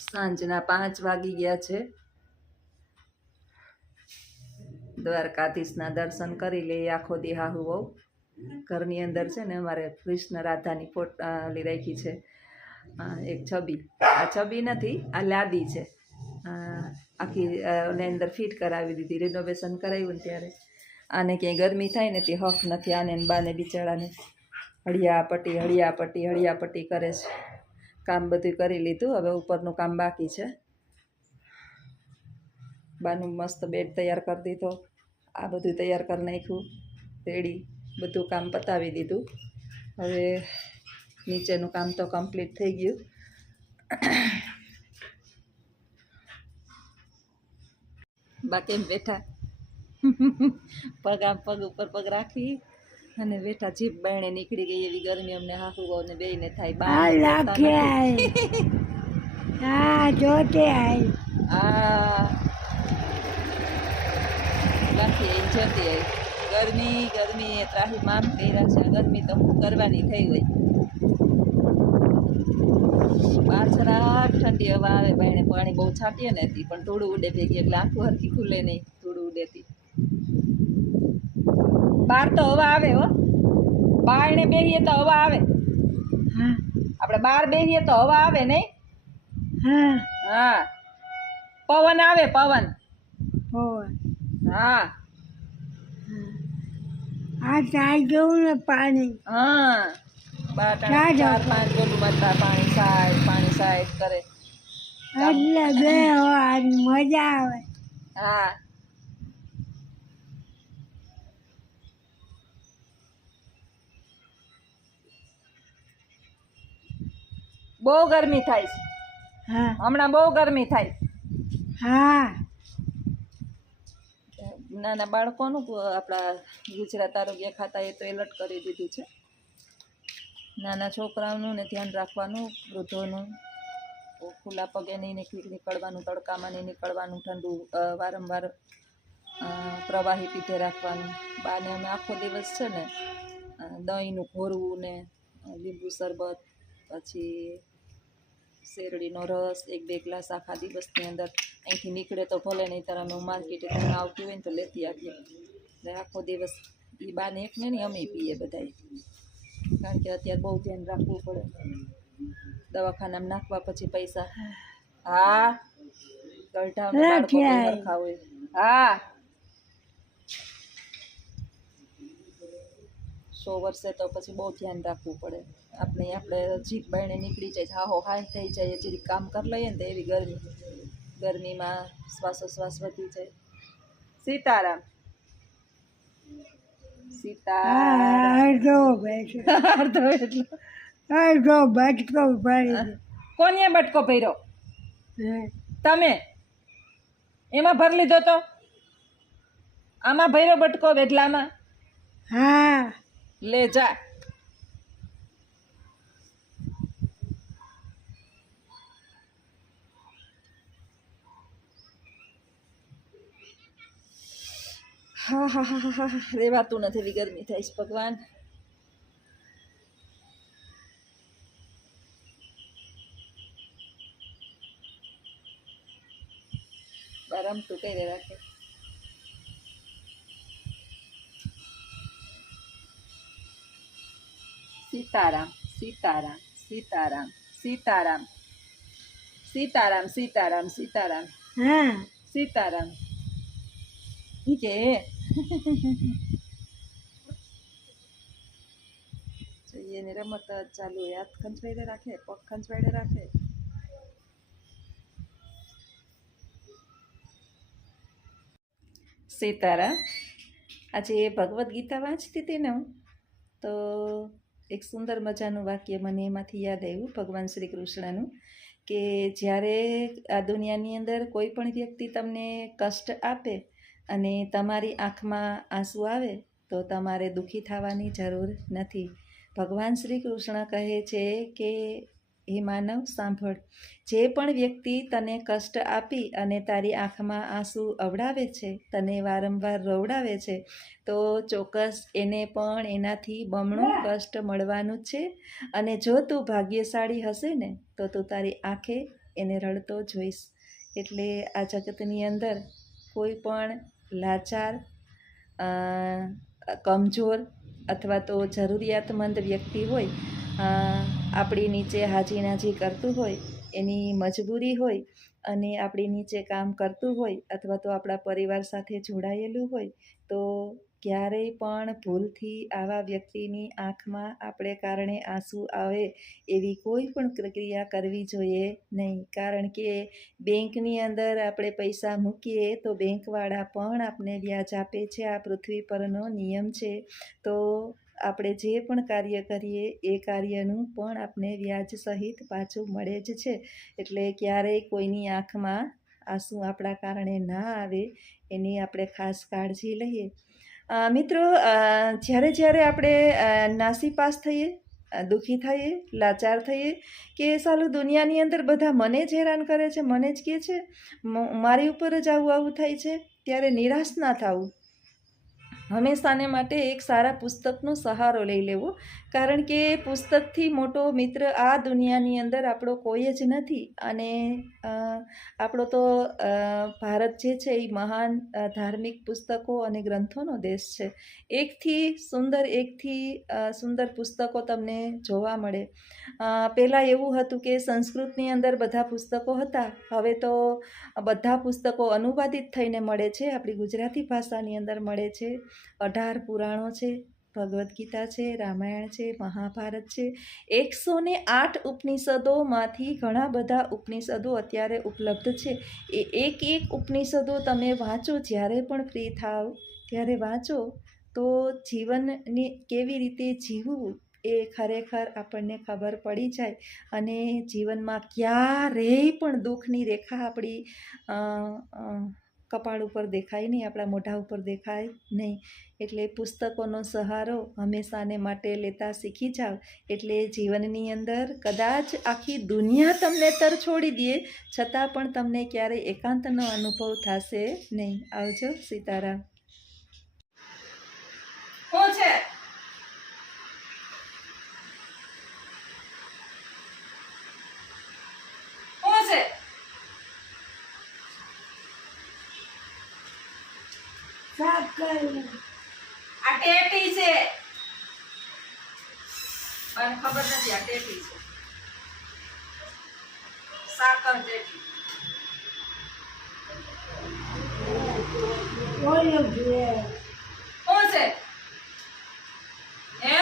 સાંજના 5 વાગી ગયા છે. દ્વારકાધીશના દર્શન કરી લઈએ. આખો દી હાહુ વહુ ઘરની અંદર છે ને અમારે કૃષ્ણ રાધાની ફોટો રાખી છે. એક છબી, આ છબી નથી, આ લાદી છે. આખી ને અંદર ફિટ કરાવી દીધી, રિનોવેશન કરાવ્યું ને ત્યારે. આને ક્યાંય ગરમી થાય ને તે હક નથી. આને બાને બિચારાને હળિયાપટ્ટી કરે છે. કામ બધું કરી લીધું, હવે ઉપરનું કામ બાકી છે. બાનું મસ્ત બેડ તૈયાર કરી દીધો, આ બધું તૈયાર કરી નાખ્યું, રેડી બધું કામ પતાવી દીધું. હવે નીચેનું કામ તો કમ્પ્લીટ થઈ ગયું. બા કેમ બેઠા? પગ ઉપર પગ રાખી અને બેઠા. જીભ બાયણે નીકળી ગઈ, એવી ગરમી અમને હાહુ ને બેયને થાય. જતી ગરમી ત્રાહી મામ કર્યા છે. ગરમી તો કરવાની થઈ હોય. બહાર જરાક ઠંડી હવા આવે, બાયણે પાણી બહુ છાંટીએ ને હતી, પણ થોડું ઉડે ભેગી એટલે આખું હરખી ખુલે નહીં, થોડું ઉડેતી. બહાર તો હવા આવે હો, બાયણે બેહીએ તો હવા આવે. આપણે બહાર બેહીએ તો હવા આવે નહીં? હા, પવન આવે, પવન. હા ચાઈ જવું ને પાણી. હા, 4-5 ગોલું મારતા પાણી સાઈડ કરે એટલે બે મજા આવે. હા, બહુ ગરમી થાય છે હમણાં, બહુ ગરમી થાય. હા, નાના બાળકોનું આપણા ગુજરાત આરોગ્ય ખાતાએ તો એલર્ટ કરી દીધું છે. નાના છોકરાઓનું ને ધ્યાન રાખવાનું, વૃદ્ધોનું. ખુલ્લા પગે નહીં નીકળવાનું, તડકામાં નહીં નીકળવાનું, ઠંડુ વારંવાર પ્રવાહી પીધે રાખવાનું. બાને અમે આખો દિવસ છે ને દહીંનું ઘોરવું ને લીંબુ શરબત, પછી શેરડીનો રસ 1-2 ગ્લાસ આખા દિવસની અંદર. અહીંથી નીકળે તો ભલે, નહીં ત્યારે અમે માર્કેટે તમે આવતી હોય ને તો લેતી આવીએ. એટલે આખો દિવસ એ બાને એકને નહીં, અમે પીએ બધાય. કારણ કે અત્યારે બહુ ધ્યાન રાખવું પડે. દવાખાનામાં નાખવા પછી પૈસા. હા, ગલઢાને બાળકો સરખા હોય. હા, 100 વર્ષે તો પછી બહુ ધ્યાન રાખવું પડે. આપણે જીભ બાયણે નીકળી જાય, હાહો હાય થઈ જાય, જરી કામ કરી લઈએ ને તો એવી ગરમીમાં શ્વાસોશ્વાસ વધી જાય. સીતારામ. કોને બટકો ભર્યો? તમે એમાં ભરી લીધો તો? આમાં ભર્યો બટકો વેઢલામાં? હા, લે જા. હા, રેવાતું નથી, એવી ગરમી થાય છે ભગવાન. રમતું કરી રાખે. સીતારામ, સીતારામ, સીતારામ, સીતારામ, સીતારામ, સીતારામ, સીતારામ, સીતારામ. કે જોઈએ ને રમત ચાલુ હોય. હાથ ખંચવાડે રાખે, પગ ખંચવાડે રાખે. સીતારામ. આજે ભગવદ્ ગીતા વાંચતી હતી ને હું, તો એક સુંદર મજાનું વાક્ય મને એમાંથી યાદ આવ્યું, ભગવાન શ્રી કૃષ્ણનું, કે જ્યારે આ દુનિયાની અંદર કોઈ પણ વ્યક્તિ તમને કષ્ટ આપે અને તમારી આંખમાં આંસુ આવે તો તમારે દુઃખી થવાની જરૂર નથી. ભગવાન શ્રી કૃષ્ણ કહે છે કે હે માનવ સાંભળ, જે પણ વ્યક્તિ તને કષ્ટ આપી અને તારી આંખમાં આંસુ અવડાવે છે, તને વારંવાર રોવડાવે છે, તો ચોક્કસ એને પણ એનાથી બમણું કષ્ટ મળવાનું છે. અને જો તું ભાગ્યશાળી હશે ને તો તું તારી આંખે એને રડતો જોઈશ. એટલે આ જગતની અંદર કોઈ પણ લાચાર, કમજોર અથવા તો જરૂરિયાતમંદ વ્યક્તિ હોય, આપણી નીચે હાજી નાજી કરતું હોય, એની મજબૂરી હોય અને આપણી નીચે કામ કરતું હોય અથવા તો આપણા પરિવાર સાથે જોડાયેલું હોય, તો ક્યારેય પણ ભૂલથી આવા વ્યક્તિની આંખમાં આપણે કારણે આંસુ આવે એવી કોઈ પણ પ્રક્રિયા કરવી જોઈએ નહીં. કારણ કે બેંકની અંદર આપણે પૈસા મૂકીએ તો બેંકવાળા પણ આપણને વ્યાજ આપે છે. આ પૃથ્વી પરનો નિયમ છે. તો આપણે જે પણ કાર્ય કરીએ એ કાર્યનું પણ આપણે વ્યાજ સહિત પાછું મળે જ છે. એટલે ક્યારેય કોઈની આંખમાં આંસુ આપણા કારણે ના આવે એની આપણે ખાસ કાળજી લઈએ. મિત્રો, જ્યારે આપણે નાસીપાસ થઈએ, દુઃખી થઈએ, લાચાર થઈએ કે સાલું દુનિયાની અંદર બધા મને જ હેરાન કરે છે, મને જ કહે છે, મારી ઉપર જ આવું થાય છે, ત્યારે નિરાશ ના થવું. હંમેશાને માટે એક સારા પુસ્તકનો સહારો લઈ લેવો. કારણ કે પુસ્તકથી મોટો મિત્ર આ દુનિયાની અંદર આપણો કોઈ જ નથી. અને આપણો તો ભારત જે છે એ મહાન ધાર્મિક પુસ્તકો અને ગ્રંથોનો દેશ છે. એકથી સુંદર પુસ્તકો તમને જોવા મળે. પહેલાં એવું હતું કે સંસ્કૃતની અંદર બધા પુસ્તકો હતા. હવે તો બધા પુસ્તકો અનુવાદિત થઈને મળે છે, આપણી ગુજરાતી ભાષાની અંદર મળે છે. 18 પુરાણો છે, ભગવદ્ ગીતા છે, રામાયણ છે, મહાભારત છે. 108 ઉપનિષદોમાંથી ઘણા બધા ઉપનિષદો અત્યારે ઉપલબ્ધ છે. એ એક ઉપનિષદો તમે વાંચો, જ્યારે પણ ફ્રી થાવ ત્યારે વાંચો, તો જીવનને કેવી રીતે જીવવું એ ખરેખર આપણને ખબર પડી જાય. અને જીવનમાં ક્યારેય પણ દુઃખની રેખા આપણી કપાળ ઉપર દેખાય નહીં, આપણા મોઢા ઉપર દેખાય નહીં. એટલે પુસ્તકોનો સહારો હંમેશાને માટે લેતા શીખી જાઓ. એટલે જીવનની અંદર કદાચ આખી દુનિયા તમને તરછોડી દે છતાં પણ તમને ક્યારેય એકાંતનો અનુભવ થશે નહીં. આવજો. સીતારામ. શું છે? શું છે? સાફ કરવું. આ ટેટી છે. મને ખબર નથી, આ ટેટી છે. સાકર ટેટી. ઓલું છે. શું છે? હે?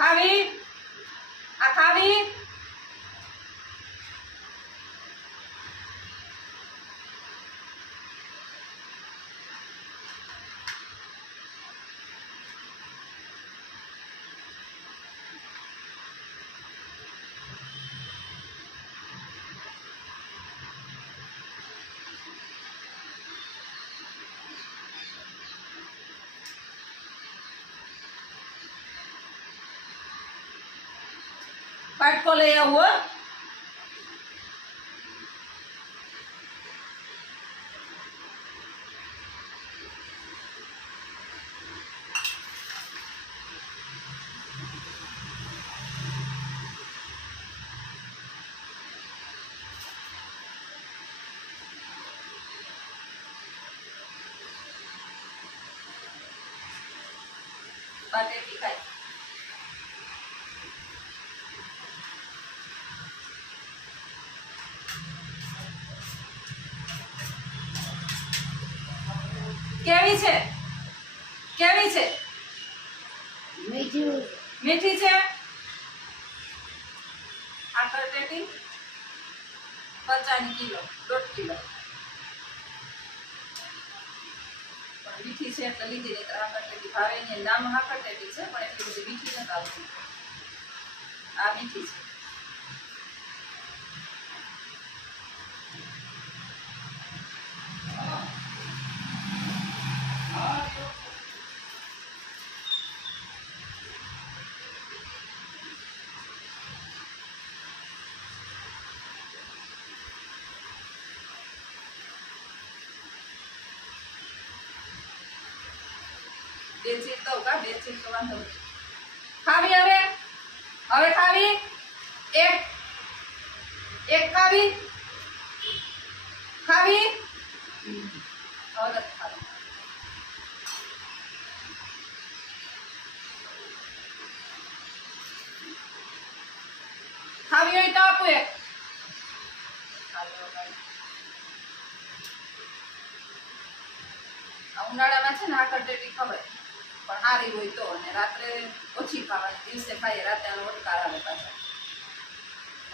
ખાવી? આ ખાવી? પાટકો લઈ આવો. પાટેટી ખાય. કેવી છે? કેવી છે? મીઠું. મીઠી છે? આ ટેટી 50 કિલો, 1.5 કિલો. પણ મીઠી છે એટલે લીધી, નહીં તો આ ટેટી ભાવે નહીં. નામ હાકર ટેટી છે પણ એટલી બધી મીઠી નથી આવતી. આ મીઠી છે. કા બે છે તો વાંધો નહીં. ખાવી હવે હવે ખાવી એક એક ખાવી ખાવી હવે નથી ખાવી. ખાવી હોય તો આપું એક. આ ઉનાળામાં છે ને આખર ટેટી ખવાય પણ સારી હોય તો, અને રાત્રે ઓછી ખાવાની, દિવસે ખાઈએ રાતે આનો ઓટકાર આવે પાછા.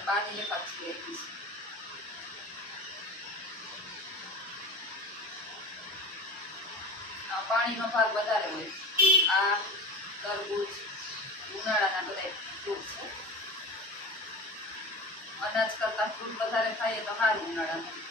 બાની એક જ છે એક દિવસ. પાણીનો ભાગ વધારે હોય. આ તરબૂચ ઉનાળાના બધા ફ્રૂટ છે. અનાજ કરતા ફ્રૂટ વધારે ખાઈએ તો સારું ઉનાળામાં.